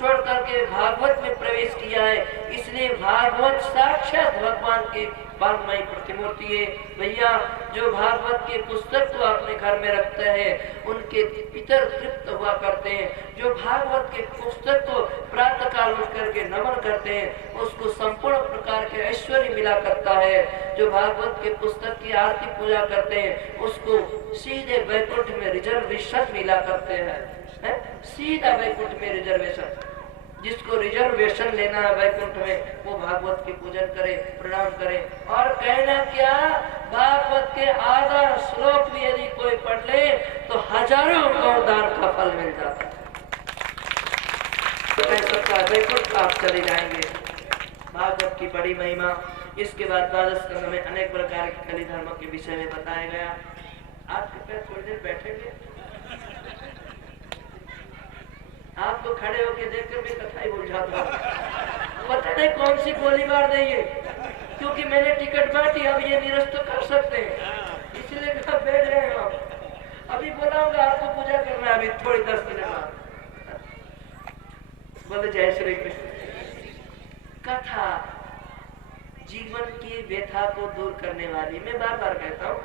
छोड़ करके भागवत में प्रवेश किया है, इसलिए भागवत साक्षात भगवान की वांगमयी प्रतिमूर्ति है। भैया जो भागवत के पुस्तक को अपने घर में रखते हैं उनके पितर तृप्त हुआ करते हैं। जो भागवत के पुस्तक को प्रातः काल उठ करके नमन करते हैं उसको संपूर्ण प्रकार के ऐश्वर्य मिला करता है। जो भागवत के पुस्तक की आरती पूजा करते हैं उसको सीधे वैकुंठ में रिजर्वेशन मिला करते हैं, सीधा वैकुंठ में रिजर्वेशन। जिसको रिजर्वेशन लेना है वैकुंठ में वो भागवत की पूजन करे, प्रणाम करे। और कहना क्या, भागवत के आधा श्लोक भी यदि कोई पढ़ ले तो हजारों गौदान का फल मिल जाता है। तो वैकुंठ आप चले जाएंगे। भागवत की बड़ी महिमा। इसके बाद द्वादश स्कंध में अनेक प्रकार के कली धर्मों के विषय में बताया गया। आप कृपया थोड़ी देर बैठेंगे। आप तो खड़े होके देखकर मैं कथा ही भूल जाता हूँ, पता नहीं कौन सी गोली मार देंगे, क्योंकक्योंकि मैंने टिकट बांटी, अब ये निरस्त तो कर सकते हैं, इसलिए बैठ रहे हैं आप। अभी बोलाऊंगा आपको पूजा करना है, अभी थोड़ी 10 मिनट बाद। बोले जय श्री कृष्ण। कथा जीवन की व्यथा को दूर करने वाली। मैं बार बार कहता हूँ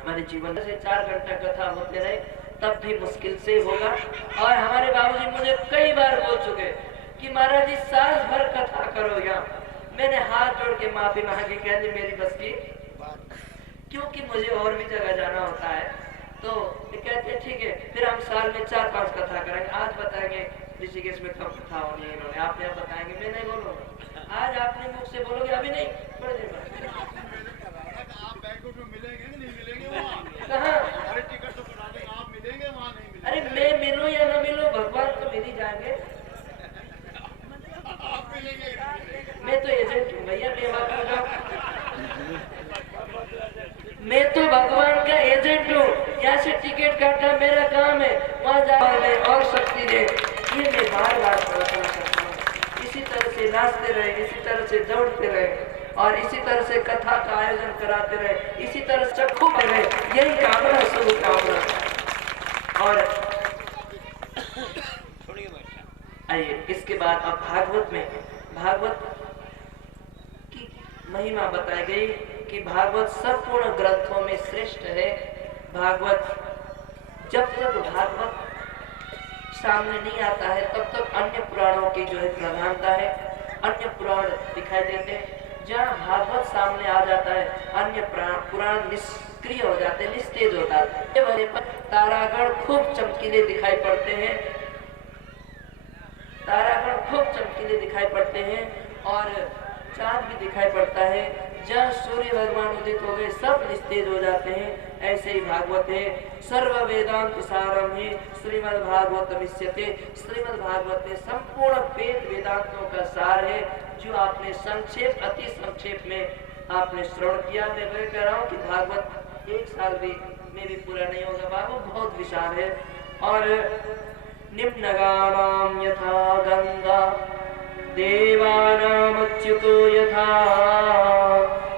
हमारे जीवन से 4 घंटा कथा होते रहे तब भी मुश्किल से होगा। और हमारे बाबूजी मुझे कई बार बोल चुके कि महाराज जी साल भर कथा करो यहाँ। मैंने हाथ जोड़ के माफी मांगी, कह दी मेरी बस की, क्योंकि मुझे और भी जगह जाना होता है। तो कहते ठीक है, फिर हम साल में 4-5 कथा करेंगे। आज बताएंगे ऋषिकेश में कब कथा होनी है, इन्होंने आप यहाँ बताएंगे, मैं नहीं बोलूंगा। आज आपने मुख से बोलोगे, अभी नहीं, थोड़ी देर बाद। अरे मैं मिलूं या ना मिलूं, भगवान तो मिल ही जाएंगे। मैं तो एजेंट हूँ भैया, मैं तो भगवान का एजेंट हूँ। यहाँ से टिकट काटना मेरा काम है, वहाँ जाने और शक्ति दे, ये मैं बार बार करता हूँ। इसी तरह से नाचते रहे, इसी तरह से दौड़ते रहे और इसी तरह से कथा का आयोजन कराते रहे, इसी तरह से खूब रहे, यही कामना, शुभ कामना। और आइए इसके बाद अब भागवत में, भागवत की महिमा बताई गई कि भागवत संपूर्ण ग्रंथों में श्रेष्ठ है। भागवत जब तक भागवत सामने नहीं आता है तब तक अन्य पुराणों की जो है प्रधानता है, अन्य पुराण दिखाई देते हैं। जहाँ भागवत सामने आ जाता है अन्य पुराण निष्क्रिय हो जाते, निस्तेज हो जाते हैं। तारागण खूब चमकीले दिखाई पड़ते हैं, तारागण खूब चमकीले दिखाई पड़ते हैं और चांद भी दिखाई पड़ता है। जहाँ सूर्य भगवान उदित हो गए सब निस्तेज हो जाते हैं। ऐसे ही भागवत है। सर्व वेदांत सारम है श्रीमद् भागवत विष्यते। श्रीमद् भागवत में संपूर्ण वेद वेदांतों का सार है, जो आपने संक्षेप, अति संक्षेप में आपने श्रवण किया। मैं वही कह रहा हूँ कि भागवत 1 साल में भी पूरा नहीं होगा, बाबू बहुत विशाल है। और निम्नगानाम यथा गंगा देवानाम अच्युतो यथा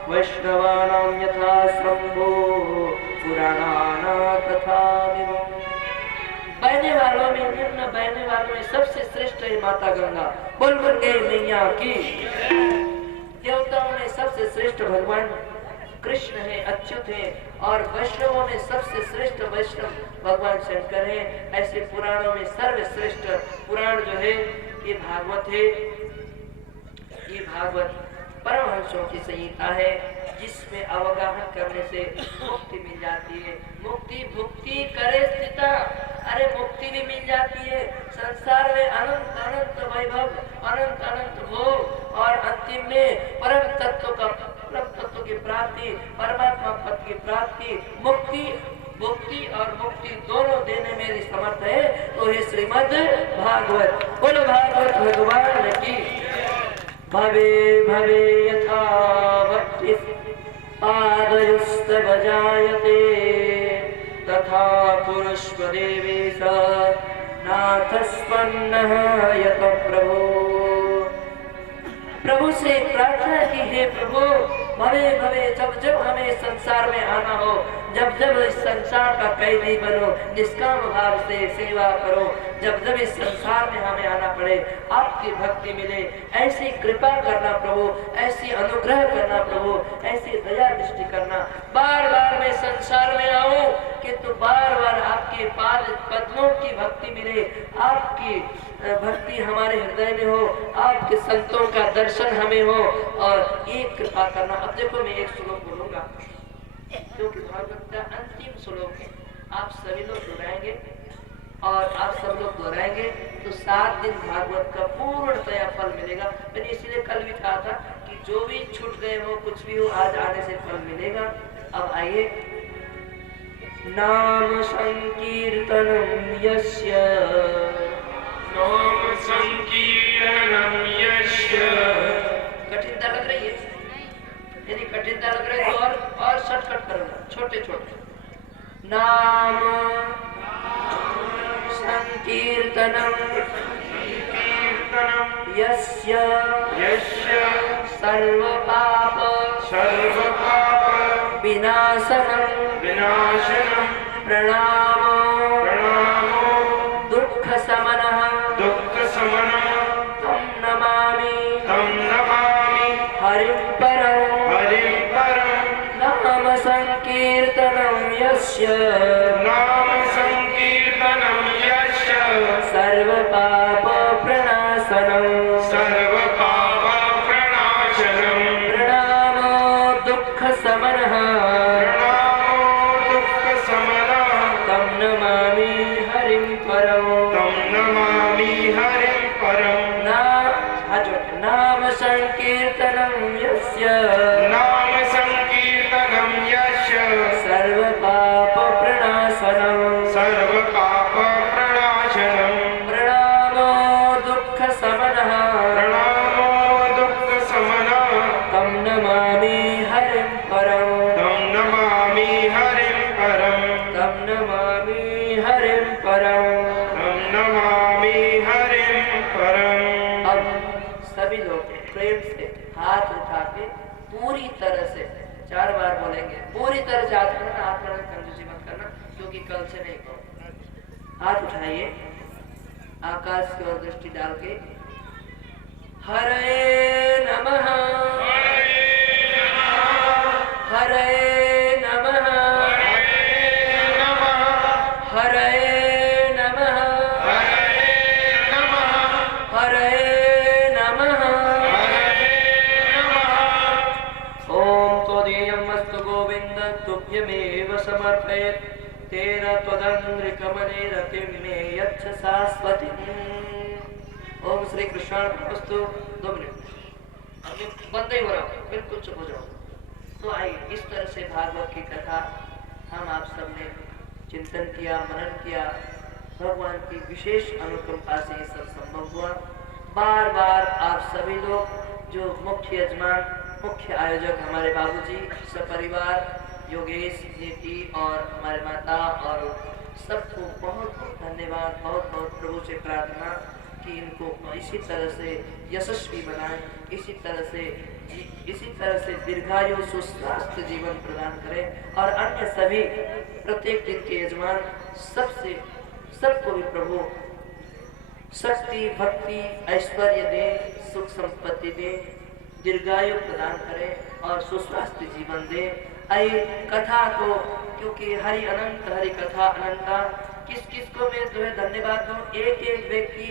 वैष्णवानाम यथा शंभो पुराणानां तथा विभो। बहने वालों में निम्न, बहने वालों में सबसे श्रेष्ठ है माता गंगा। बोल बोल गए मैया की। देवताओं में सबसे श्रेष्ठ भगवान कृष्ण है, अच्युत है। और वैष्णवों में सबसे श्रेष्ठ वैष्णव भगवान शंकर है। ऐसे पुराणों में सर्वश्रेष्ठ पुराण जो है ये भागवत है। ये भागवत परमहंसों की संहिता है, जिसमें अवगाहन करने से मुक्ति मिल जाती है। मुक्ति भुक्ति करे स्थिता, अरे मुक्ति भी मिल जाती है। संसार में अनंत अनंत वैभव, अनंत अनंत भोग और अंतिम में परम तत्व का, परम तत्व की प्राप्ति, परमात्मा पद की प्राप्ति। मुक्ति भुक्ति और मुक्ति दोनों देने में समर्थ है तो हे श्रीमद् भागवत। बोलो भागवत भगवान की। भवे भवे यथा भक्ति पादयुस्तव जायते तथा पुरुषदेवेश नाथस्पन्नः यत प्रभो। प्रभु से प्रार्थना की, हे प्रभु भवे भवे, जब जब हमें संसार में आना हो, जब जब इस संसार का कैदी बनो, निष्काम भाव से सेवा करो, जब जब इस संसार में हमें आना पड़े, आपकी भक्ति मिले, ऐसी कृपा करना प्रभु, ऐसी अनुग्रह करना प्रभु, ऐसी दया दृष्टि करना। बार बार मैं संसार में आऊं किंतु बार बार आपके पाद पद्मों की भक्ति मिले, आपकी भक्ति हमारे हृदय में हो, आपके संतों का दर्शन हमें हो, और एक कृपा करना। अब देखो मैं एक श्लोक बोलूंगा क्योंकि भागवत का अंतिम श्लोक है, आप सभी लोग दोहराएंगे और आप सब लोग दोहराएंगे तो 7 दिन भागवत का पूर्णतया फल मिलेगा। मैंने इसलिए कल भी कहा था कि जो भी छूट गए हो, कुछ भी हो, आज आने से फल मिलेगा। अब आइए, नाम संकीर्तनम यस्य, नाम संकीर्तनम यस्य। कठिनता लग रही है? यदि कठिनता लग रही है तो और शॉर्टकट करूंगा, छोटे छोटे। नाम संकीर्तनम यस्य सर्व पाप विनाशनम प्रणामो दुःख शमनः तं नमामि हरिं परं। नाम संकीर्तनं यस्य सर्व पाप प्रणाशनम् प्रणामो दुःख शमनः तं नमामि हरिं परं। नाम संकीर्तनं यस्य सर्व पाप प्रणाशनम् प्रणामो दुःख शमनः तं नमामि हरिं परं। तं नमामि हरिं परं। अब सभी लोग प्रेम से हाथ उठा के पूरी तरह से 4 बार बोलेंगे, पूरी तरह से हाथ उठाना, हाथ उठाने में कंजूसी मत करना क्योंकि कल से नहीं कहो। हाथ उठाइए, आकाश की ओर दृष्टि डाल के, हरे नमः हरे नमः हरे नमः हरे नमः। ओम त्वदीयमस्तु गोविंद तुभ्यमेव समर्पयेत्, तेन त्वदङ्घ्रिकमले रतिं मे यच्छ शाश्वतीम्। ओम श्री कृष्णार्पणमस्तु। 2 मिनट अभी बंद ही हो रहा हूँ, बिल्कुल चुप हो जाओ। तो आइए, इस तरह से भागवत की कथा हम आप सबने चिंतन किया, मनन किया, भगवान की विशेष अनुकंपा से ये सब संभव हुआ। बार बार आप सभी लोग, जो मुख्य यजमान, मुख्य आयोजक हमारे बाबूजी, सपरिवार योगेश जी और हमारे माता और सबको बहुत बहुत धन्यवाद, बहुत बहुत प्रभु से प्रार्थना कि इनको इसी तरह से यशस्वी बनाएं, इसी तरह से दीर्घायु सुस्वास्थ्य जीवन प्रदान करें, और अन्य सभी प्रत्येक दिन के यजमान सबको भी प्रभु शक्ति, भक्ति, ऐश्वर्य दे, सुख संपत्ति दे, दीर्घायु प्रदान करें और सुस्वास्थ्य जीवन दे। आई कथा को, क्योंकि हरि अनंत, हरि कथा अनंता, किस किस को मैं जो है धन्यवाद दूं। एक एक व्यक्ति,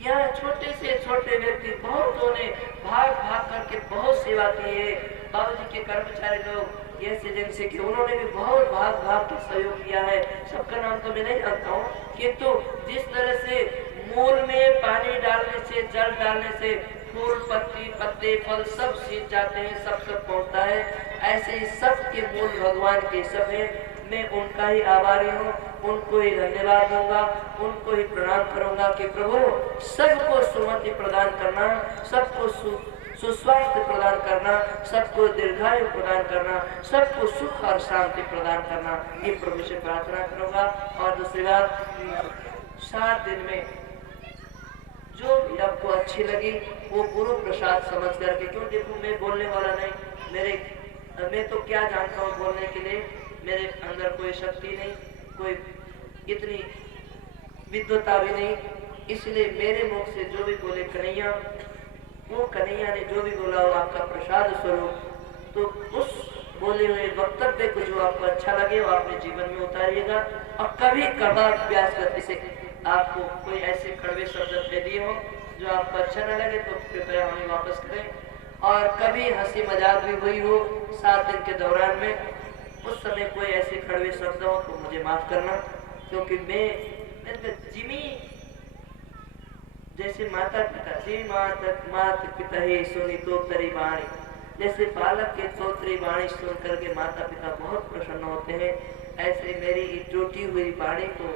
यहाँ छोटे से छोटे व्यक्ति बहुतों ने भाग भाग करके बहुत सेवा की है। बाबूजी के कर्मचारी लोग ऐसे जिनसे कि उन्होंने भी बहुत भाग भाग के सहयोग किया है। सबका नाम तो मैं नहीं जानता हूँ, किंतु जिस तरह से मूल में पानी डालने से, जल डालने से फूल, पत्ती, पत्ते, फल सब सींच जाते हैं, सब पहुँचता है, ऐसे ही सबके मूल भगवान के सब है। मैं उनका ही आभारी हूँ, उनको ही धन्यवाद दूंगा, उनको ही प्रणाम करूंगा कि प्रभु सबको सुमति प्रदान करना, सबको सुस्वास्थ्य प्रदान करना, सबको दीर्घायु प्रदान करना, सबको सुख और शांति प्रदान करना, ये प्रभु से प्रार्थना करूंगा। और दूसरी बात, 7 दिन में जो भी आपको अच्छी लगी वो गुरु प्रसाद समझ करके, क्यों देखो मैं बोलने वाला नहीं, मैं तो क्या जानता हूँ बोलने के लिए, मेरे अंदर कोई शक्ति नहीं, कोई इतनी विद्वता भी नहीं, इसलिए मेरे मुख से जो भी बोले कन्हैया, वो कन्हैया ने जो भी बोला वो आपका प्रसाद स्वरूप। तो उस बोले हुए वक्तव्य को जो आपको अच्छा लगे वो अपने जीवन में उतारिएगा। और कभी कभार अभ्यास करते से आपको कोई ऐसे कड़वे शब्द दे दिए हो जो आपको अच्छा न लगे तो कृपया हमें वापस करें। और कभी हंसी मजाक भी हुई हो 7 दिन के दौरान में, उस समय कोई ऐसे कड़वे शब्द हो तो मुझे माफ करना, क्योंकि मैं जिमी जैसे माता पिता जी मात पिता ही सुनी तोतरी वाणी, जैसे बालक के तोतरी वाणी सुन करके माता पिता बहुत प्रसन्न होते हैं, ऐसे मेरी इस टूटी हुई वाणी को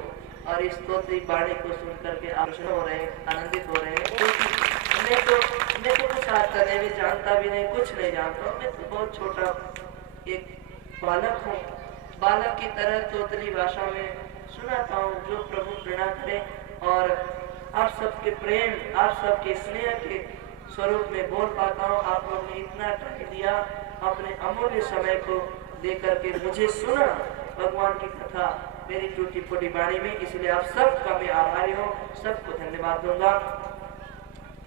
और इस तोतरी वाणी को सुन करके आप प्रसन्न हो रहे हैं, आनंदित हो रहे हैं। क्योंकि मैं तो कुछ आता नहीं, मैं जानता भी नहीं, कुछ नहीं जानता हूँ। मैं तो बहुत छोटा एक बालक हूँ, बालक की तरह तोतरी भाषा में सुनाता हूँ जो प्रभु प्रेरणा करें और आप सबके प्रेम, आप सबके स्नेह के स्वरूप में बोल पाता हूँ। आप लोगों ने इतना टाइम दिया, अपने अमूल्य समय को देकर के मुझे सुना भगवान की कथा मेरी टूटी फूटी वाणी में, इसलिए आप सबका मैं आभारी हूँ, सबको धन्यवाद दूंगा।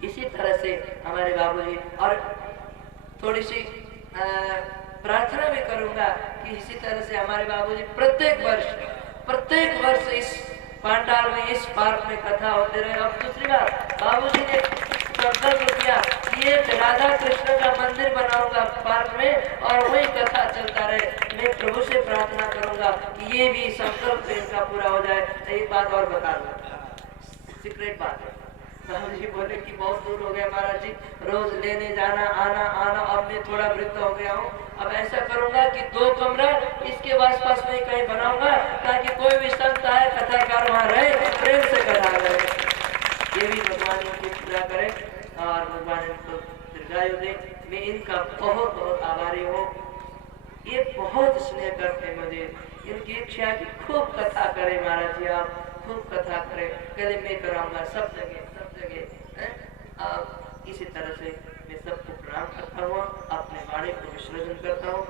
इसी तरह से हमारे बाबूजी, और थोड़ी सी प्रार्थना भी करूंगा कि इसी तरह से हमारे बाबूजी प्रत्येक वर्ष इस पांडाल में, इस पार्क में कथा होते रहे। और दूसरी बात, बाबूजी ने संकल्प किया कि ये राधा कृष्ण का मंदिर बनाऊंगा पार्क में और वही कथा चलता रहे। मैं प्रभु से प्रार्थना करूंगा कि ये भी संकल्प इनका पूरा हो जाए। एक बात और बता दूं, सीक्रेट बात है। बाबूजी बोले कि बहुत दूर हो गया महाराज जी, रोज लेने जाना आना आना, अब मैं थोड़ा वृद्ध हो गया हूँ। अब ऐसा करूंगा कि 2 कमरा इसके आसपास में कहीं बनाऊंगा ताकि कोई भी संत आए कथाकार वहाँ रहे, प्रेम से कथा करे। ये भी भगवान इनकी पूजा करे और भगवान इनको दीर्घायु दे। मैं इनका बहुत बहुत आभारी हूँ। ये बहुत स्नेह करते हैं मुझे, इनकी इच्छा की खूब कथा करे महाराज जी, आप खूब कथा करे, कहले मैं कराऊंगा सब जगह इसी तरह से मैं सबको प्रणाम करता हूँ, अपने वाणी को विसर्जन करता हूँ।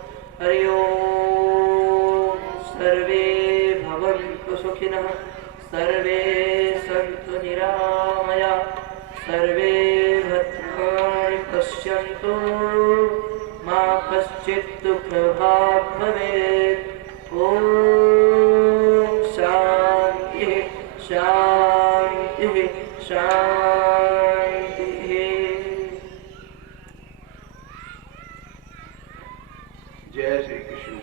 हरि ओम। सर्वे भवन्तु सुखिनः, सर्वे सन्तु निरामया, सर्वे भद्राणि पश्यन्तु, मा कश्चित् दुःखभाग् भवेत्। ओम शांति शांति शांति। जय श्री कृष्ण।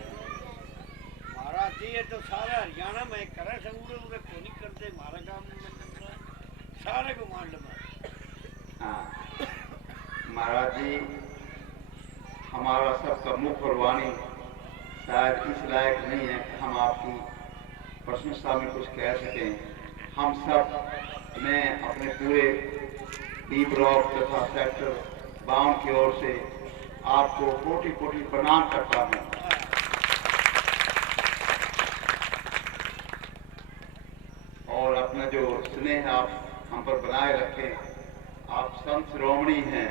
महाराज जी ये तो सारा हरियाणा में करे से उड़े उड़े को नहीं करते, हमारा काम में सारे को मान लो। हाँ महाराज जी, हमारा सबका मुख और वाणी शायद इस लायक नहीं है कि हम आपकी प्रशंसा में कुछ कह सकें। हम सब, मैं अपने पूरे डी ब्लॉक तथा सेक्टर 52 की ओर से आपको कोटि कोटि प्रणाम करता हूँ। और अपना जो स्नेह आप हम पर बनाए रखें। आप संत शिरोमणि हैं,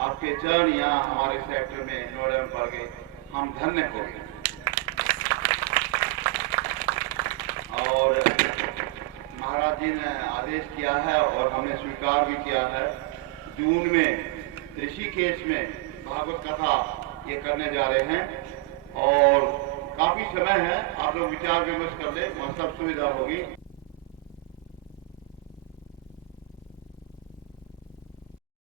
आपके चरण यहाँ हमारे सेक्टर में नोएडा में पड़ गए, हम धन्य हो गए। और महाराज जी ने आदेश किया है और हमने स्वीकार भी किया है, जून में ऋषिकेश में भागवत कथा ये करने जा रहे हैं और काफी समय है, आप लोग विचार विमर्श कर ले, वहाँ सब सुविधा होगी।